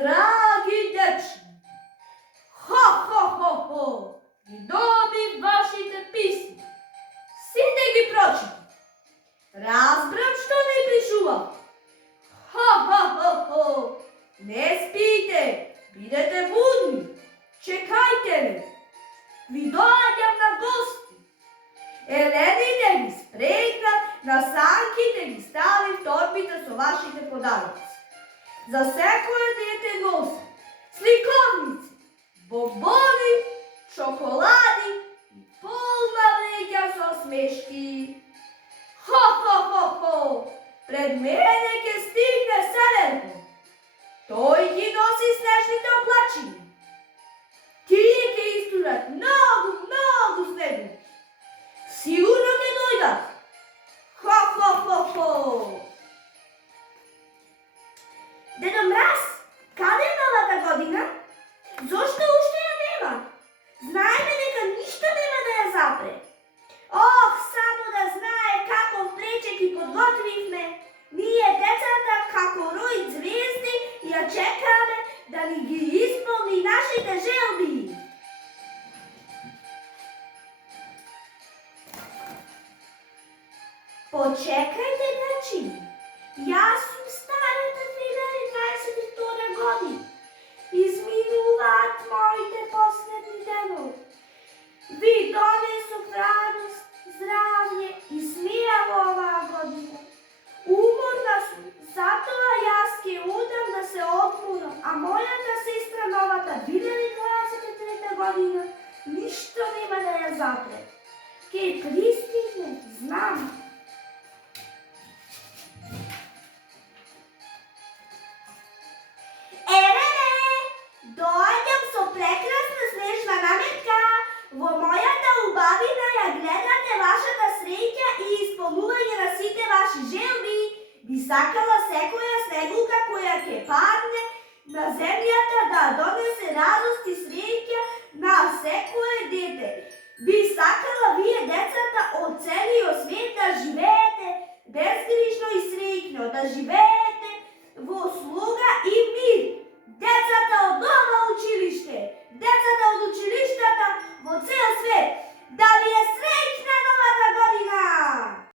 Dragi dečki, i dobim vašite pisma. Site gi pročiti. Razbram što ne prišuvam. Ne spite, bidete budni. Čekajte me. Vi dođam na gosti. Elenite gi spregnat, na sankite gi stavim torbite so vašite podarci. Za sekoje dete nosi slikovnici, bomboni, čokoladi i polna vreća so smeški. Pred mene ke stigne Selenko. Той ги носи снежните облачини. Тие ке истурат много снегу. Сигурно ке дојдат. Дедо Мраз, каде е новата година? Зошто уште ја нема? Знаеме дека ништо нема да ја запре. Ох, само да знае каков плечек ги подготвивме. Ние децата како рој звезди ја чекаме да ни ги исполни нашите желби. Почекајте, дечи. Јас сум старата 2022 година. Изминуваат моите последни денови. Ви донесох радост, здравје и смија во оваа година. Уморна сум, затоа јас ке удам да се одморам, а мојата сестра новата 2023 година ништо нема да ја запре. Ке пристигне, знам. Доаѓам со прекрасна снежна наметка. Во мојата убавина ја гледате вашата среќа и исполнување на сите ваши желби. Би сакала секоја снегулка која ќе падне на земјата да донесе радост и среќа на секое дете. Би сакала вие децата од целиот свет да живеете безгрижно и среќно, да живеете во слуга и мир. Децата од нова училиште, децата од училиштата во цел свет, да ви е среќна новата година!